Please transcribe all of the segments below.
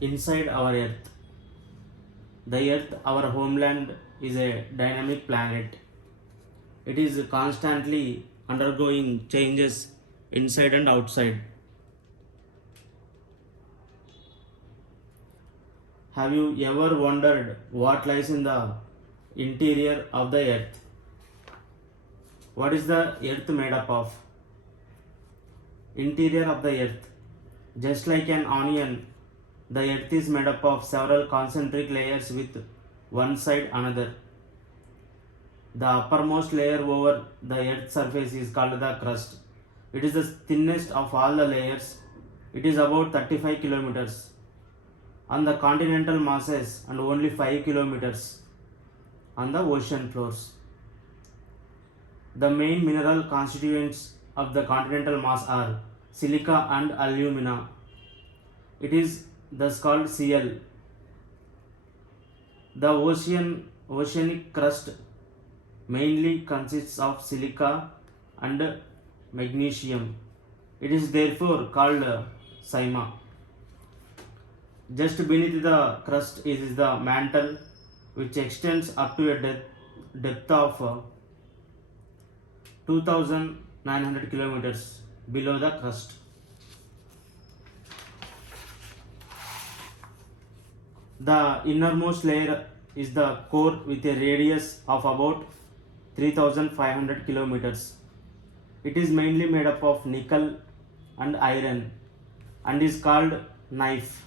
inside our Earth. The Earth, our homeland, is a dynamic planet. It is constantly undergoing changes inside and outside. Have you ever wondered what lies in the interior of the Earth? What is the Earth made up of? Interior of the Earth. Just like an onion, the Earth is made up of several concentric layers with one side another. The uppermost layer over the Earth's surface is called the crust. It is the thinnest of all the layers. It is about 35 kilometers on the continental masses and only 5 kilometers on the ocean floors. The main mineral constituents of the continental mass are silica and alumina. It is thus called Cl. The oceanic crust mainly consists of silica and magnesium. It is therefore called sima. Just beneath the crust is the mantle, which extends up to a depth of 2,900 kilometers below the crust. The innermost layer is the core with a radius of about 3,500 kilometers. It is mainly made up of nickel and iron and is called knife.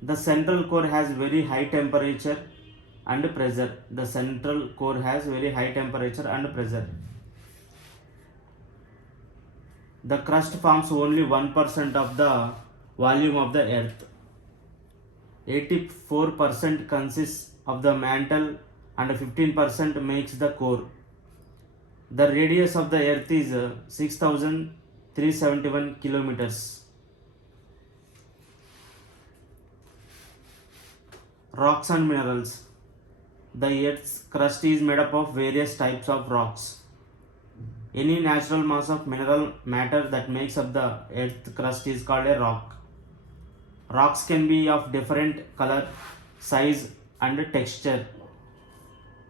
The central core has very high temperature and pressure. The central core has very high temperature and pressure. The crust forms only 1% of the volume of the Earth. 84% consists of the mantle and 15% makes the core. The radius of the Earth is 6,371 kilometers. Rocks and minerals. The Earth's crust is made up of various types of rocks. Any natural mass of mineral matter that makes up the Earth's crust is called a rock. Rocks can be of different color, size and texture.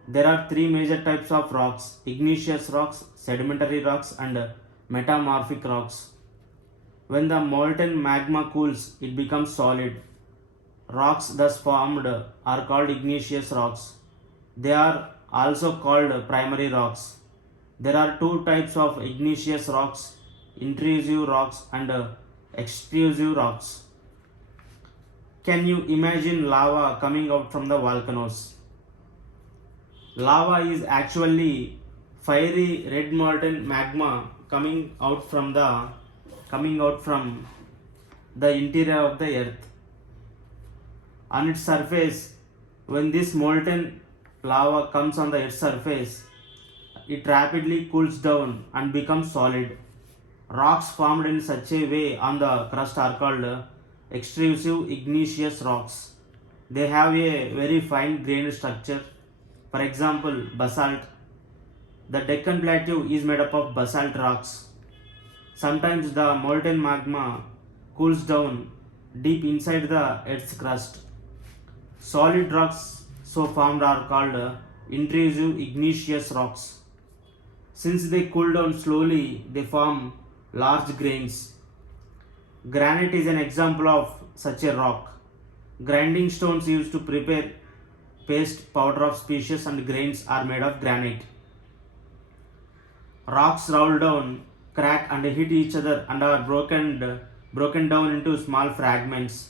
There are three major types of rocks: igneous rocks, sedimentary rocks and metamorphic rocks. When the molten magma cools, it becomes solid. Rocks thus formed are called igneous rocks. They are also called primary rocks. There are two types of igneous rocks: intrusive rocks and extrusive rocks. Can you imagine lava coming out from the volcanoes? Lava is actually fiery red molten magma coming out from the interior of the Earth. On its surface, when this molten lava comes on the Earth's surface, it rapidly cools down and becomes solid. Rocks formed in such a way on the crust are called extrusive igneous rocks. They have a very fine grained structure. For example, basalt. The Deccan Plateau is made up of basalt rocks. Sometimes the molten magma cools down deep inside the Earth's crust. Solid rocks so formed are called intrusive igneous rocks. Since they cool down slowly, they form large grains. Granite is an example of such a rock. Grinding stones used to prepare paste, powder of species and grains are made of granite. Rocks roll down, crack and hit each other and are broken down into small fragments.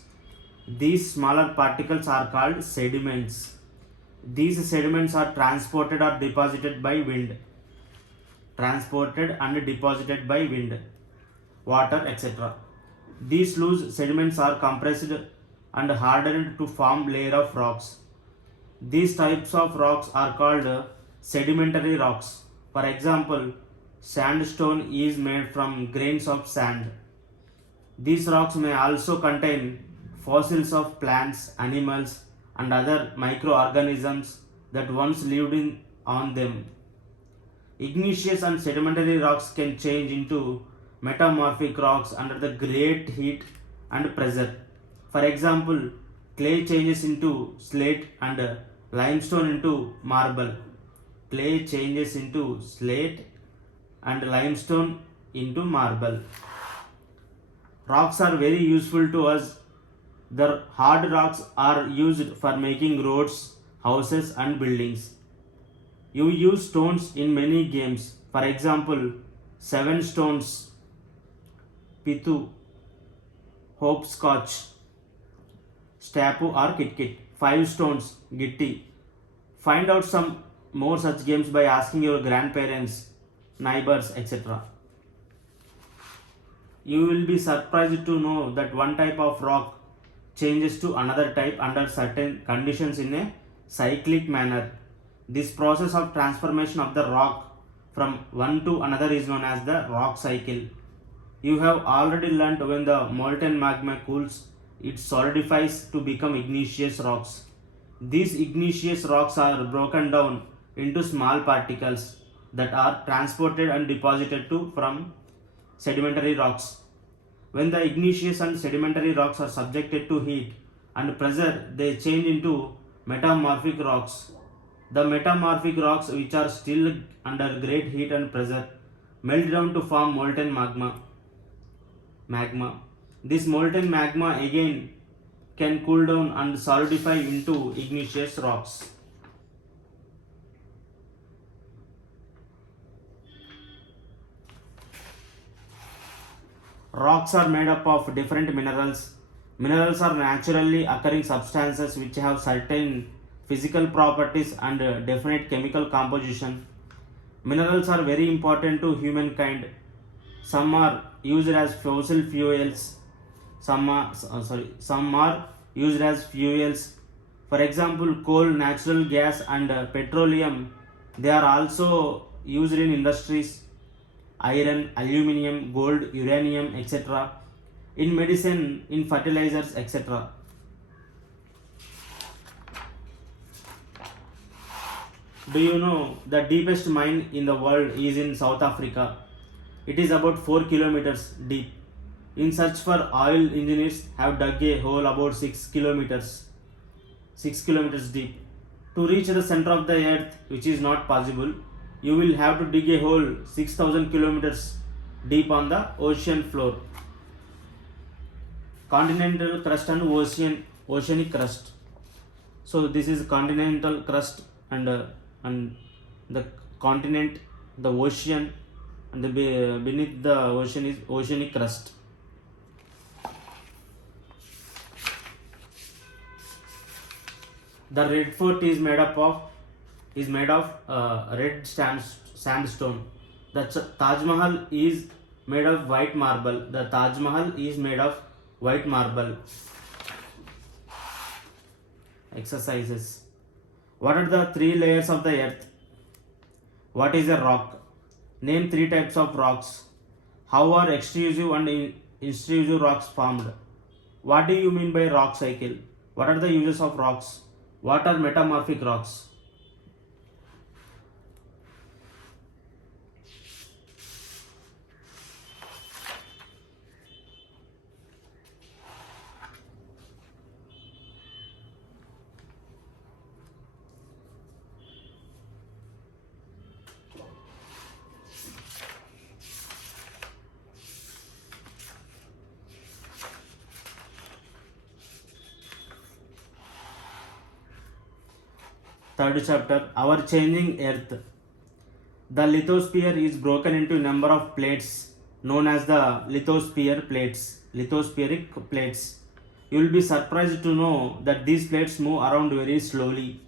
These smaller particles are called sediments. These sediments are transported or deposited by wind. Water, etc. These loose sediments are compressed and hardened to form layer of rocks. These types of rocks are called sedimentary rocks. For example, sandstone is made from grains of sand. These rocks may also contain fossils of plants, animals, and other microorganisms that once lived on them. Igneous and sedimentary rocks can change into metamorphic rocks under the great heat and pressure. For example, clay changes into slate and limestone into marble. Clay changes into slate and limestone into marble. Rocks are very useful to us. The hard rocks are used for making roads, houses and buildings. You use stones in many games. For example, 7 stones, Pitu, hopscotch, Stapu or Kit. 5 stones, Gitti. Find out some more such games by asking your grandparents, neighbors, etc. You will be surprised to know that one type of rock changes to another type under certain conditions in a cyclic manner. This process of transformation of the rock from one to another is known as the rock cycle. You have already learnt when the molten magma cools, it solidifies to become igneous rocks. These igneous rocks are broken down into small particles that are transported and deposited from sedimentary rocks. When the igneous and sedimentary rocks are subjected to heat and pressure, they change into metamorphic rocks. The metamorphic rocks, which are still under great heat and pressure, melt down to form molten magma. This molten magma again can cool down and solidify into igneous rocks. Rocks are made up of different minerals. Minerals are naturally occurring substances which have certain physical properties and definite chemical composition. Minerals are very important to humankind. Some are used as fossil fuels. Some are used as fuels. For example, coal, natural gas, and petroleum. They are also used in industries. Iron, aluminium, gold, uranium, etc. In medicine, in fertilizers, etc. Do you know the deepest mine in the world is in South Africa? It is about 4 kilometers deep. In search for oil, engineers have dug a hole about 6 kilometers deep. To reach the center of the earth, which is not possible, you will have to dig a hole 6,000 kilometers deep on the ocean floor. Continental crust and oceanic crust. So this is continental crust and the continent, the ocean, and beneath the ocean is oceanic crust. The Red Fort is made of red sandstone. The Taj Mahal is made of white marble. Exercises. What are the 3 layers of the earth? What is a rock? Name 3 types of rocks. How are extrusive and intrusive rocks formed? What do you mean by rock cycle? What are the uses of rocks? What are metamorphic rocks? Third chapter, Our Changing Earth. The lithosphere is broken into a number of plates known as the lithospheric plates. You will be surprised to know that these plates move around very slowly,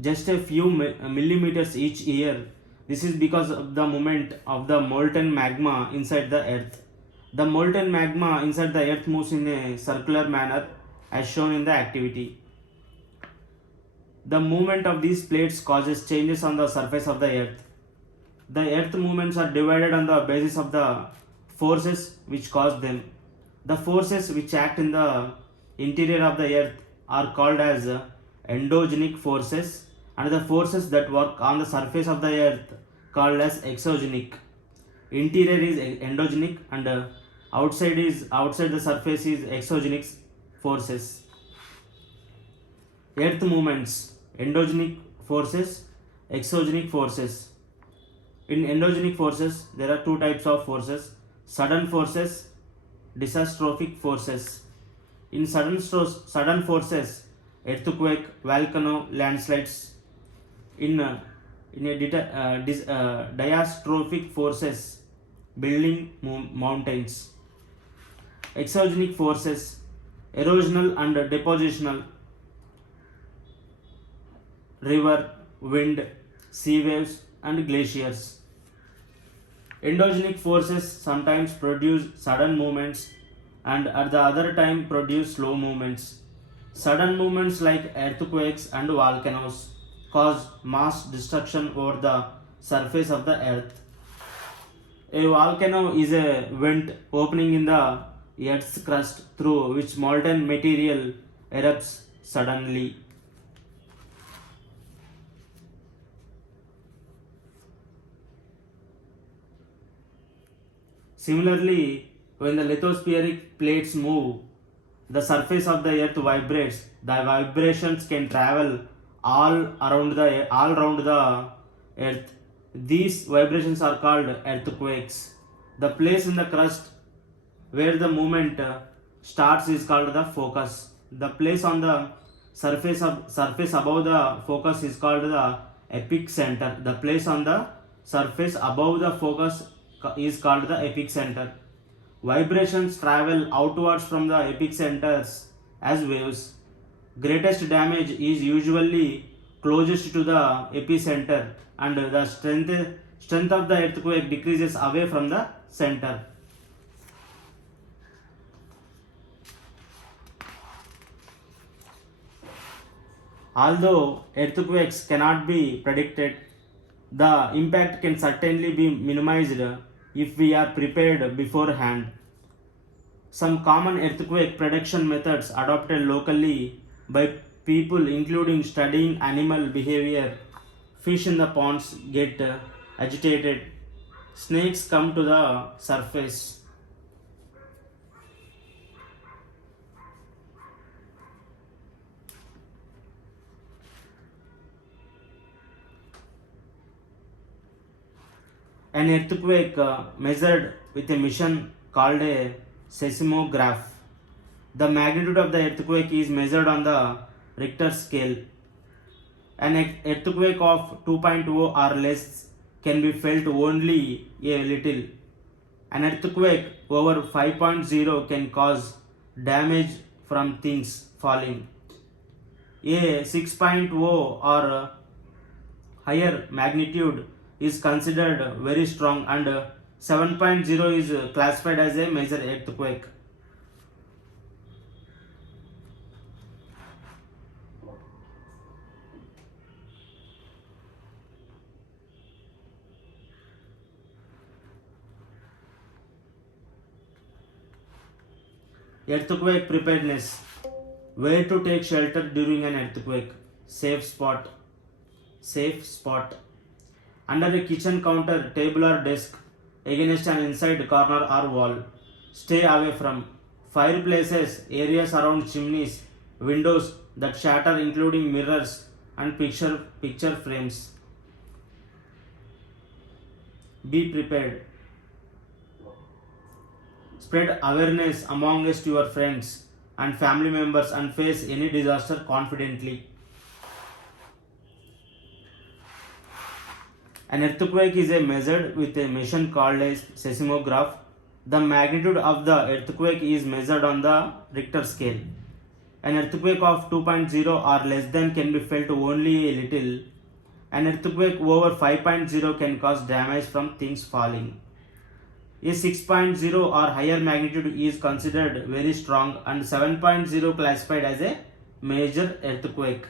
just a few millimeters each year. This is because of the movement of the molten magma inside the earth. The molten magma inside the earth moves in a circular manner as shown in the activity. The movement of these plates causes changes on the surface of the earth. The earth movements are divided on the basis of the forces which cause them. The forces which act in the interior of the earth are called as endogenic forces, and the forces that work on the surface of the earth called as exogenic. Interior is endogenic and outside the surface is exogenic forces. Earth movements, endogenic forces, exogenic forces. In endogenic forces, there are two types of forces: sudden forces, disastrophic forces. In sudden forces, earthquake, volcano, landslides. In diastrophic forces, building mountains. Exogenic forces, erosional and depositional, river, wind, sea waves, and glaciers. Endogenic forces sometimes produce sudden movements and at the other time produce slow movements. Sudden movements like earthquakes and volcanoes cause mass destruction over the surface of the earth. A volcano is a vent opening in the earth's crust through which molten material erupts suddenly. Similarly, when the lithospheric plates move, the surface of the earth vibrates. The vibrations can travel all around the earth. These vibrations are called earthquakes. The place in the crust where the movement starts is called the focus. The place on the surface above the focus is called the epicenter. The place on the surface above the focus is called the epicenter. Vibrations travel outwards from the epicenters as waves. Greatest damage is usually closest to the epicenter, and the strength of the earthquake decreases away from the center. Although earthquakes cannot be predicted, the impact can certainly be minimized if we are prepared beforehand. Some common earthquake prediction methods adopted locally by people including studying animal behavior. Fish in the ponds get agitated. Snakes come to the surface. An earthquake measured with a machine called a seismograph. The magnitude of the earthquake is measured on the Richter scale. An earthquake of 2.0 or less can be felt only a little. An earthquake over 5.0 can cause damage from things falling. A 6.0 or higher magnitude is considered very strong, and 7.0 is classified as a major earthquake. Earthquake preparedness. Where to take shelter during an earthquake? Safe spot. Under a kitchen counter, table or desk, against an inside corner or wall. Stay away from fireplaces, areas around chimneys, windows that shatter including mirrors and picture frames. Be prepared. Spread awareness amongst your friends and family members and face any disaster confidently. An earthquake is measured with a machine called a seismograph. The magnitude of the earthquake is measured on the Richter scale. An earthquake of 2.0 or less than can be felt only a little. An earthquake over 5.0 can cause damage from things falling. A 6.0 or higher magnitude is considered very strong, and 7.0 classified as a major earthquake.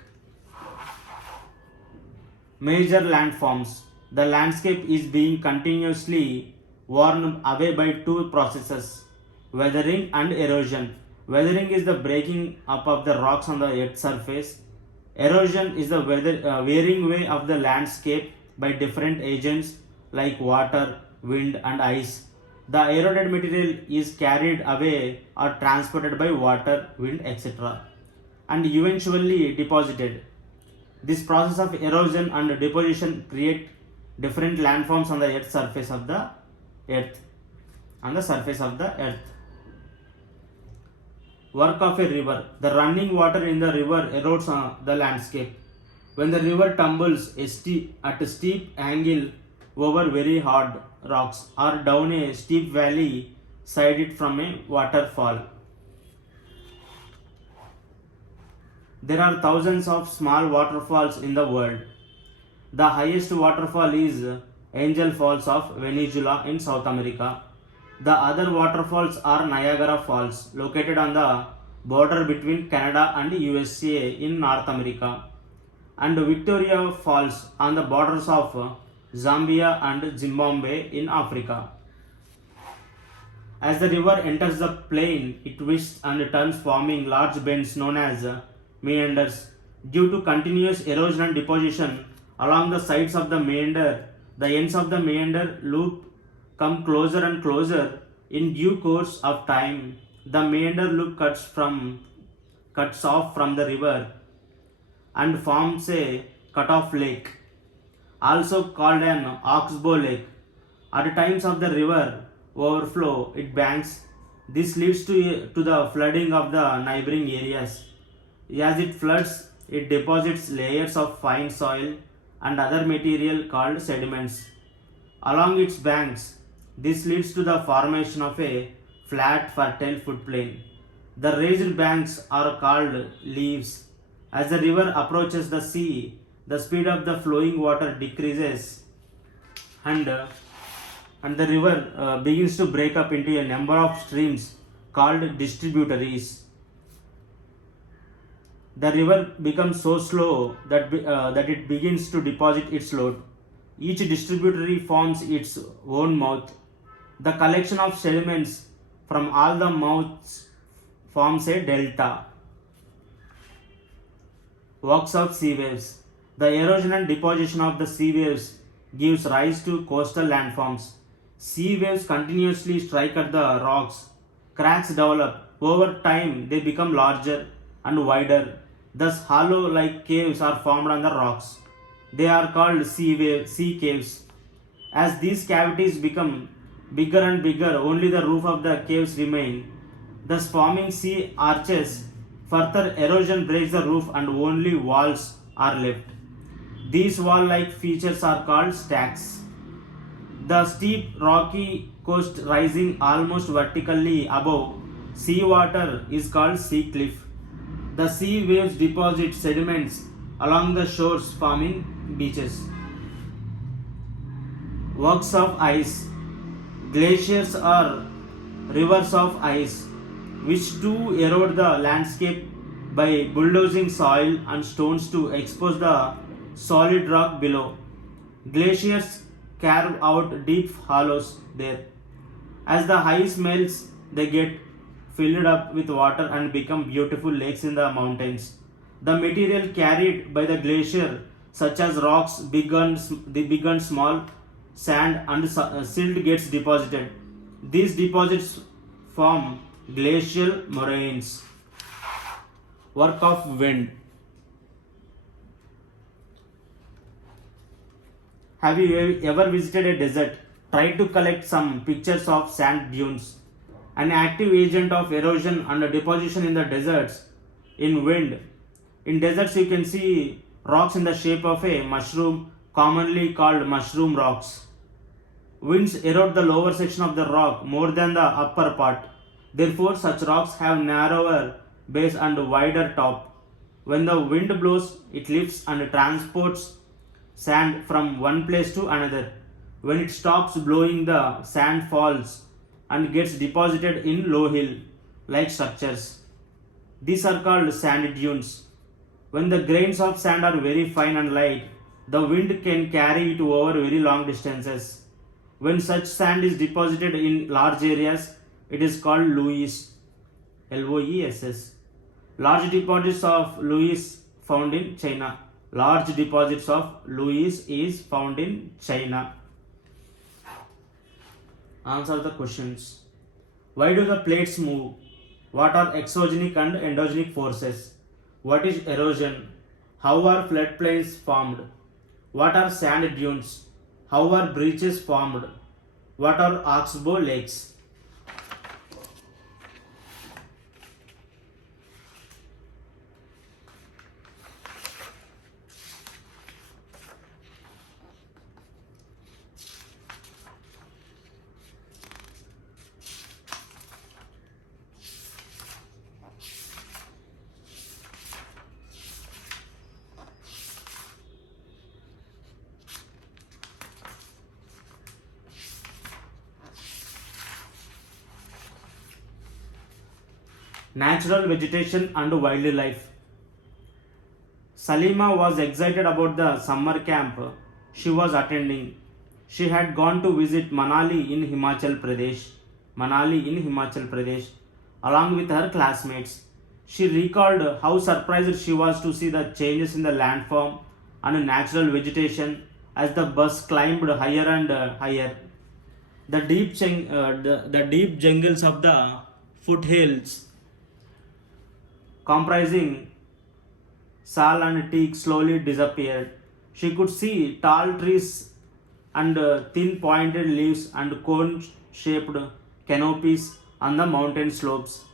Major landforms. The landscape is being continuously worn away by two processes: weathering and erosion. Weathering is the breaking up of the rocks on the earth's surface. Erosion is the wearing away of the landscape by different agents like water, wind, and ice. The eroded material is carried away or transported by water, wind, etc. and eventually deposited. This process of erosion and deposition create different landforms on the earth surface of the earth. On the surface of the earth. Work of a river. The running water in the river erodes the landscape. When the river tumbles at a steep angle over very hard rocks or down a steep valley sided from a waterfall. There are thousands of small waterfalls in the world. The highest waterfall is Angel Falls of Venezuela in South America. The other waterfalls are Niagara Falls, located on the border between Canada and USA in North America, and Victoria Falls on the borders of Zambia and Zimbabwe in Africa. As the river enters the plain, it twists and turns, forming large bends known as meanders. Due to continuous erosion and deposition along the sides of the meander, the ends of the meander loop come closer and closer. In due course of time, the meander loop cuts off from the river and forms a cut-off lake, also called an oxbow lake. At times of the river overflow, it banks. This leads to the flooding of the neighboring areas. As it floods, it deposits layers of fine soil and other material called sediments along its banks. This leads to the formation of a flat, fertile floodplain. The raised banks are called levees. As the river approaches the sea, the speed of the flowing water decreases and the river begins to break up into a number of streams called distributaries. The river becomes so slow that it begins to deposit its load. Each distributary forms its own mouth. The collection of sediments from all the mouths forms a delta. Works of sea waves. The erosion and deposition of the sea waves gives rise to coastal landforms. Sea waves continuously strike at the rocks. Cracks develop. Over time, they become larger and wider. Thus, hollow-like caves are formed on the rocks. They are called sea caves. As these cavities become bigger and bigger, only the roof of the caves remain, thus forming sea arches. Further erosion breaks the roof and only walls are left. These wall-like features are called stacks. The steep rocky coast rising almost vertically above seawater is called sea cliff. The sea waves deposit sediments along the shores, forming beaches. Works of ice. Glaciers are rivers of ice which too erode the landscape by bulldozing soil and stones to expose the solid rock below. Glaciers carve out deep hollows there. As the ice melts, they get filled up with water and become beautiful lakes in the mountains. The material carried by the glacier, such as rocks, big and small, sand and silt, gets deposited. These deposits form glacial moraines. Work of wind. Have you ever visited a desert? Try to collect some pictures of sand dunes. An active agent of erosion and deposition in the deserts in wind. In deserts you can see rocks in the shape of a mushroom, commonly called mushroom rocks. Winds erode the lower section of the rock more than the upper part. Therefore, such rocks have narrower base and wider top. When the wind blows, it lifts and transports sand from one place to another. When it stops blowing, the sand falls and gets deposited in low hill-like structures. These are called sand dunes. When the grains of sand are very fine and light, the wind can carry it over very long distances. When such sand is deposited in large areas, it is called loess. Loess. Large deposits of loess found in China. Large deposits of loess is found in China. Answer the questions. Why do the plates move? What are exogenic and endogenic forces? What is erosion? How are floodplains formed? What are sand dunes? How are breaches formed? What are oxbow lakes? Natural vegetation and wildlife. Salima was excited about the summer camp she was attending. She had gone to visit Manali in Himachal Pradesh. Along with her classmates. She recalled how surprised she was to see the changes in the landform and natural vegetation as the bus climbed higher and higher. The deep jungles of the foothills, comprising sal and teak, slowly disappeared. She could see tall trees and thin pointed leaves and cone shaped canopies on the mountain slopes.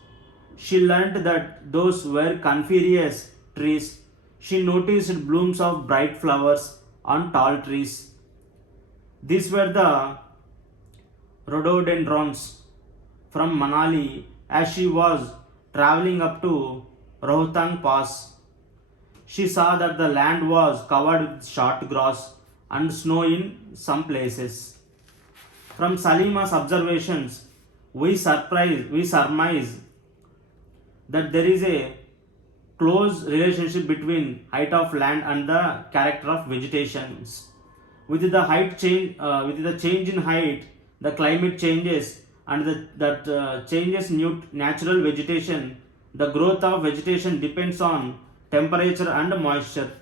She learnt that those were coniferous trees. She noticed blooms of bright flowers on tall trees. These were the rhododendrons from Manali. As she was traveling up to Rohtang Pass, she saw that the land was covered with short grass and snow in some places. From Salima's observations, we surmise that there is a close relationship between height of land and the character of vegetation. With the change in height, the climate changes, and that changes natural vegetation. The growth of vegetation depends on temperature and moisture.